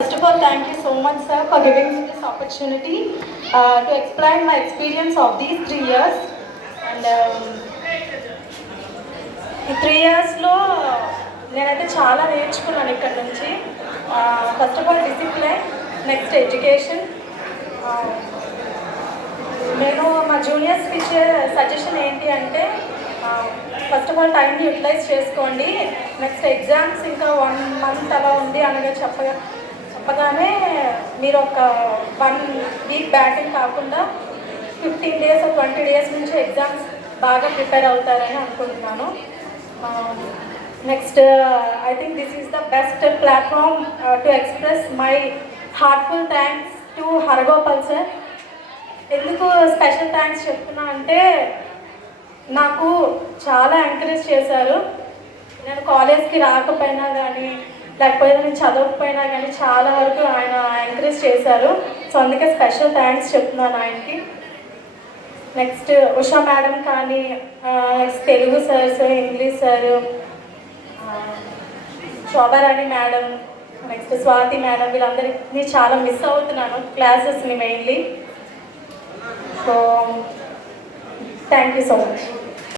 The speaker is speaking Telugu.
First of all, thank you so much, sir, for giving me this opportunity to explain my experience of these 3 years. And ఈ 3 yearsలో నేనైతే చాలా నేర్చుకున్నాను ఇక్కడ నుంచి. First of all discipline, next education. నేను మా జూనియర్స్కి ఇచ్చే సజెషన్ ఏంటి అంటే, ఫస్ట్ ఆఫ్ ఆల్ టైంని యూటిలైజ్ చేసుకోండి. నెక్స్ట్ ఎగ్జామ్స్ ఇంకా 1 month అలా ఉంది అనగా చెప్పగానే మీరు ఒక 1 week బ్యాటింగ్ కాకుండా 15 days 20 days నుంచి ఎగ్జామ్స్ బాగా ప్రిపేర్ అవుతారని అనుకుంటున్నాను. Next I think this is the best platform to express my heartful thanks to Haragopal sir. ఎందుకు స్పెషల్ థ్యాంక్స్ చెప్తున్నా అంటే, నాకు చాలా ఎంకరేజ్ చేశారు. నేను కాలేజ్కి రాకపోయినా కానీ, లేకపోతే నేను చదవకపోయినా కానీ చాలా వరకు ఆయన ఎంకరేజ్ చేశారు. సో అందుకే స్పెషల్ థ్యాంక్స్ చెప్తున్నాను ఆయనకి. నెక్స్ట్ ఉషా మేడం కానీ, Telugu sirs, English sir, Shobharani madam, next Swathi madam, వీళ్ళందరినీ చాలా మిస్ అవుతున్నాను క్లాసెస్ని mainly. So thank you so much.